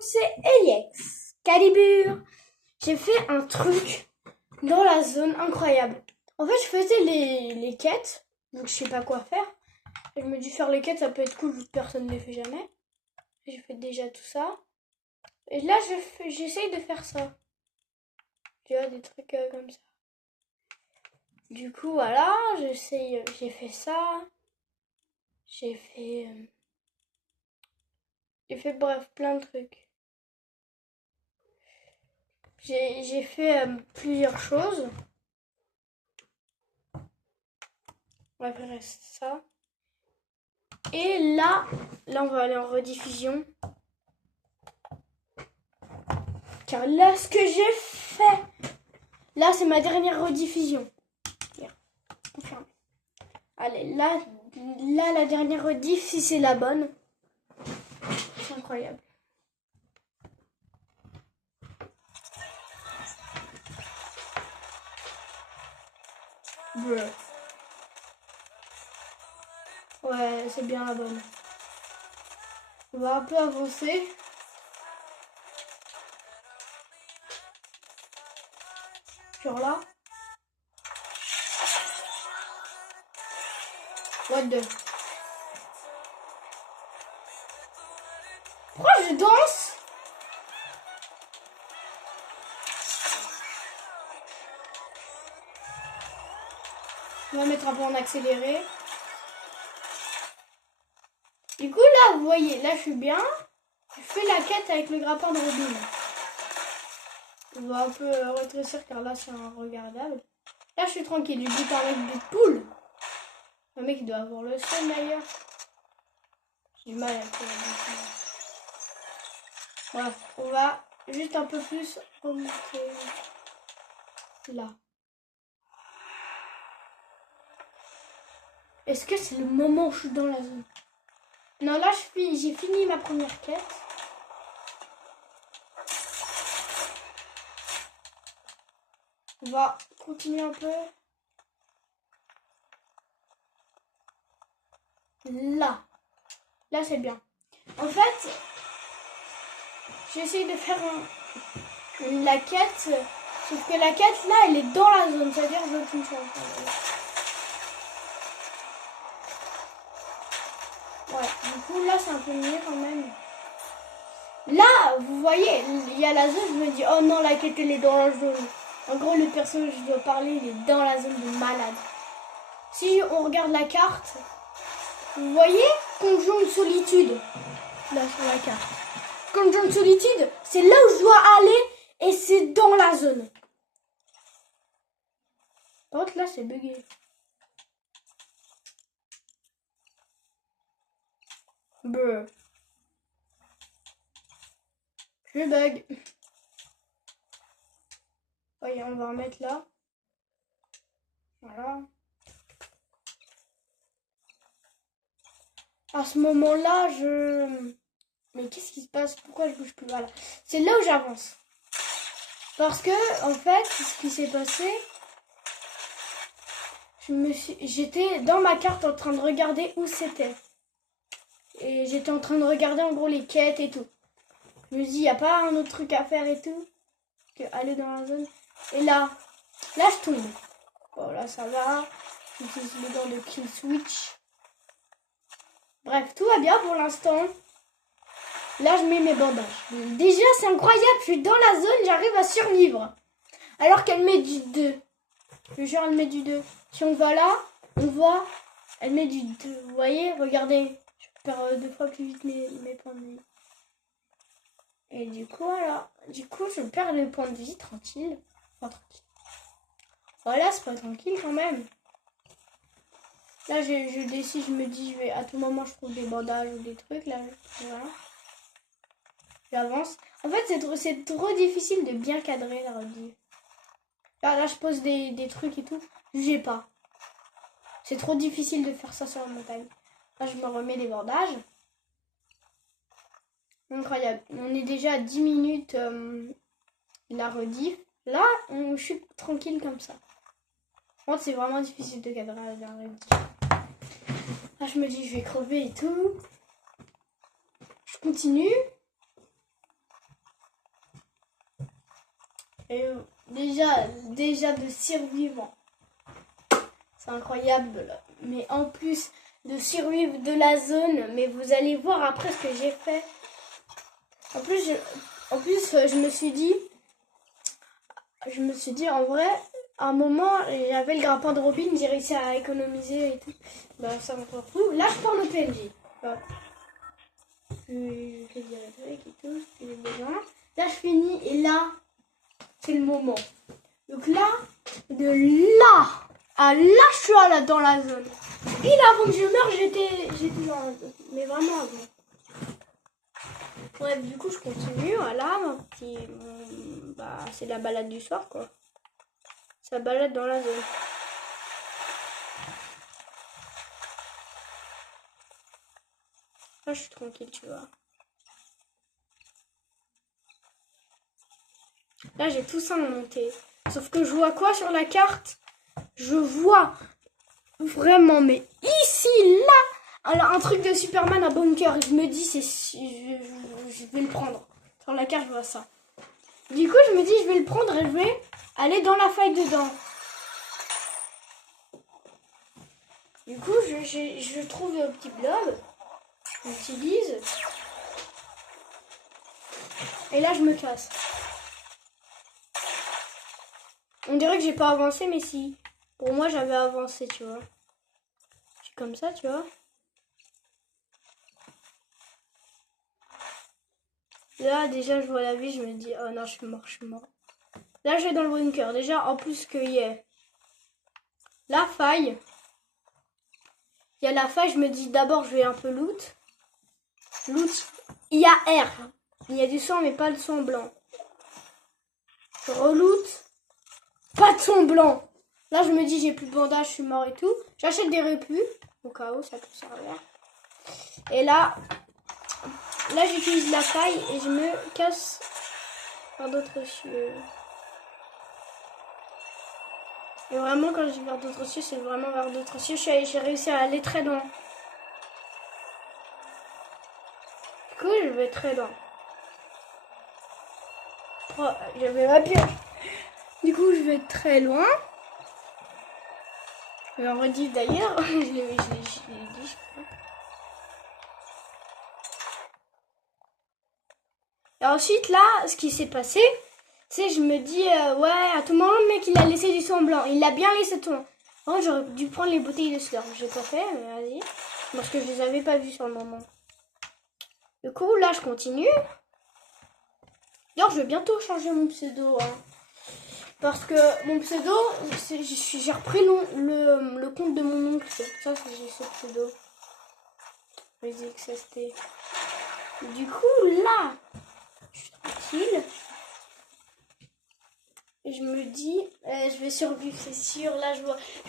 c'est Eliex Calibur. J'ai fait un truc dans la zone incroyable. En fait, je faisais les quêtes, donc je sais pas quoi faire. Je me dis faire les quêtes, ça peut être cool vu que personne ne les fait jamais. J'ai fait déjà tout ça. Et là, j'essaye de faire ça. Tu vois, des trucs comme ça. Du coup, voilà, j'ai fait ça. J'ai fait bref, plein de trucs. J'ai fait plusieurs choses. On va faire ça. Et là, on va aller en rediffusion. Car là, ce que j'ai fait, là, c'est ma dernière rediffusion. Confirmé. Allez, là, la dernière rediff, si c'est la bonne. C'est incroyable. Bleu. Ouais, c'est bien la bonne. On va un peu avancer. Sur là. What the... Pourquoi je danse? On va mettre un peu en accéléré. Du coup, là, vous voyez, là, je suis bien. Je fais la quête avec le grappin de Robin. On va un peu rétrécir car là, c'est regardable. Là, je suis tranquille. Je bute un mec de poule. Un mec, il doit avoir le seum d'ailleurs. J'ai du mal à faire la bref, on va juste un peu plus remonter. Là. Est-ce que c'est le moment où je suis dans la zone? Non, là, j'ai fini ma première quête. On va continuer un peu. Là. Là, c'est bien. En fait, j'essaye de faire la quête. Sauf que la quête, là, elle est dans la zone. C'est-à-dire que je continue sur ouais, du coup, là, c'est un peu mieux quand même. Là, vous voyez, il y a la zone. Je me dis, oh non, la quête, elle est dans la zone. En gros, le personnage que je dois parler, il est dans la zone de malade. Si on regarde la carte, vous voyez, Conjoint de solitude. Là, sur la carte. Conjoint de solitude, c'est là où je dois aller et c'est dans la zone. Par contre, là, c'est bugué. Brr. Je bug. Voyez, on va en mettre là. Voilà. À ce moment-là, mais qu'est-ce qui se passe? Pourquoi je bouge plus? Voilà. C'est là où j'avance. Parce que, en fait, ce qui s'est passé, j'étais dans ma carte en train de regarder où c'était. Et j'étais en train de regarder en gros les quêtes et tout. Je me dis, il n'y a pas un autre truc à faire et tout que aller dans la zone. Et là, je tourne. Bon, là, ça va. J'utilise le gant de kill switch. Bref, tout va bien pour l'instant. Là, je mets mes bandages. Déjà, c'est incroyable. Je suis dans la zone, j'arrive à survivre. Alors qu'elle met du 2. Je jure, elle met du 2. Si on va là, on voit, elle met du 2. Vous voyez, regardez. Je perds 2 fois plus vite mes points de vie. Et du coup, voilà. Du coup, je perds les points de vie tranquille. Enfin, tranquille. Voilà, c'est pas tranquille quand même. Là, je décide, je me dis, à tout moment, je trouve des bandages ou des trucs. Là, voilà. J'avance. En fait, c'est trop difficile de bien cadrer la rediff. Là, je pose des trucs et tout. J'ai pas. C'est trop difficile de faire ça sur la montagne. Là, je me remets les bandages. Incroyable. On est déjà à 10 minutes la rediff. Là, je suis tranquille comme ça. Par contre, c'est vraiment difficile de cadrer la rediff. Là, je me dis, je vais crever et tout. Je continue. Et déjà de survivants. C'est incroyable. Mais en plus de survivre de la zone, mais vous allez voir après ce que j'ai fait. En plus, je me suis dit en vrai, à un moment, j'avais le grappin de Robin, j'ai réussi à économiser et tout. Bah, ça me retrouve. Là, je parle au PNJ. Voilà. Je fais des trucs et tout, je fais des besoins. Là, je finis et là, c'est le moment. Donc là, de là à là, je suis dans la zone. Pile avant que je meure, j'étais dans la zone. Mais vraiment avant. Bref, du coup, je continue. Voilà, c'est la balade du soir, quoi. Ça balade dans la zone. Là, je suis tranquille, tu vois. Là, j'ai tout ça en montée. Sauf que je vois quoi sur la carte? Je vois vraiment, mais ici, là, alors, un truc de Superman, un bunker. Je me dis, je vais le prendre. Sur la carte, je vois ça. Du coup, je me dis, je vais le prendre et je vais aller dans la faille dedans. Du coup, je trouve le petit blob. J'utilise. Et là, je me casse. On dirait que j'ai pas avancé, mais si. Pour moi, j'avais avancé, tu vois. Je suis comme ça, tu vois. Là, déjà, je vois la vie, je me dis, oh non, je suis mort. Là, je vais dans le bunker. Déjà, en plus qu'il y ait la faille. Il y a la faille, je me dis, d'abord, je vais un peu loot. Loot, il y a R. Il y a du sang, mais pas de sang blanc. Je reloot. Pas de sang blanc. Là, je me dis, j'ai plus de bandage, je suis mort et tout. J'achète des repus. Au cas où, ça peut servir. Et là j'utilise la faille et je me casse vers d'autres cieux. Et vraiment, quand je dis vers d'autres cieux, c'est vraiment vers d'autres cieux. J'ai réussi à aller très loin. Du coup, je vais très loin. Oh, j'avais ma pioche. Du coup, je vais très loin. Je l'en redis d'ailleurs. je l'ai dit, je crois. Et ensuite, là, ce qui s'est passé, c'est je me dis, ouais, à tout moment, le mec, il a laissé du sang blanc. Il a bien laissé tout. Oh, j'aurais dû prendre les bouteilles de slurp. J'ai pas fait, mais vas-y. Parce que je les avais pas vues sur le moment. Du coup, là, je continue. D'ailleurs, je vais bientôt changer mon pseudo. Hein. Parce que mon pseudo, j'ai repris le compte de mon oncle. C'est pour ça que j'ai ce pseudo. Les XST. Du coup, là, je suis tranquille. Et je me dis, je vais survivre, c'est sûr. Là, je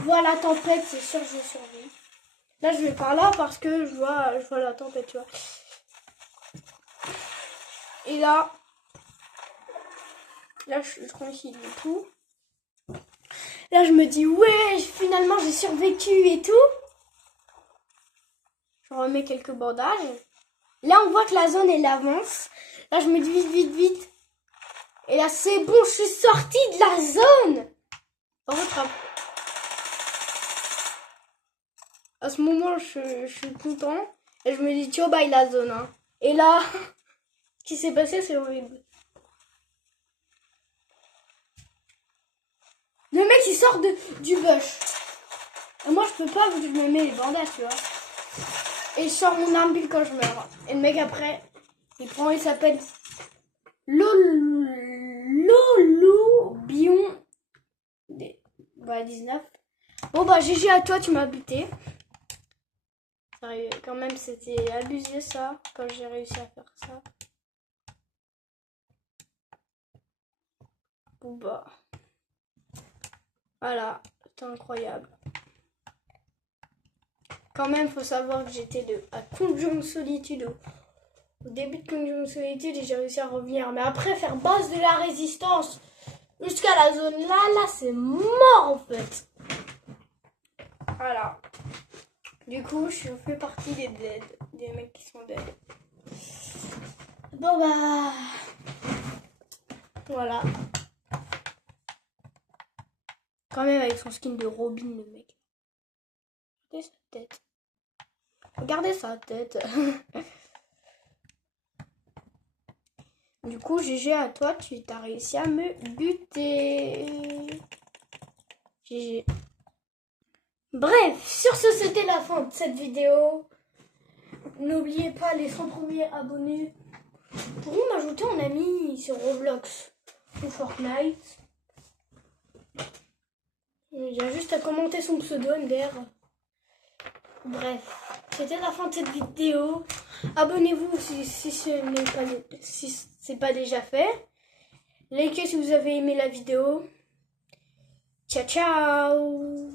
vois la tempête, c'est sûr que je vais survivre. Là, je vais par là parce que je vois la tempête, tu vois. Et là, je suis tranquille et tout. Là, je me dis, ouais, finalement, j'ai survécu et tout. Je remets quelques bandages. Là, on voit que la zone, elle avance. Là, je me dis vite. Et là, c'est bon, je suis sortie de la zone. Par contre, à ce moment, je suis content. Et je me dis, tiens, bye la zone. Hein. Et là, ce qui s'est passé, c'est horrible. Le mec, il sort du bush. Et moi, je peux pas, vu que je me mets les bandages, tu vois. Et je sors mon arme pile quand je meurs. Et le mec, après, il s'appelle Lolo Bion 19. Bon, bah, GG à toi, tu m'as buté. Sérieux, quand même, c'était abusé, ça, quand j'ai réussi à faire ça. Bon, bah. Voilà, c'était incroyable. Quand même, faut savoir que j'étais à Conjunct Solitude. Au début de Conjunct Solitude, et j'ai réussi à revenir. Mais après, faire base de la résistance jusqu'à la zone là, c'est mort en fait. Voilà. Du coup, je fais partie des dead. Des mecs qui sont dead. Bon bah. Voilà. Quand même avec son skin de Robin, le mec. Regardez sa tête. Regardez sa tête. Du coup, GG à toi, tu t'as réussi à me buter. GG. Bref, sur ce, c'était la fin de cette vidéo. N'oubliez pas, les 100 premiers abonnés pourront m'ajouter en ami sur Roblox ou Fortnite. Il y a juste à commenter son pseudo MDR. Bref, c'était la fin de cette vidéo. Abonnez-vous si ce n'est pas déjà fait. Likez si vous avez aimé la vidéo. Ciao ciao.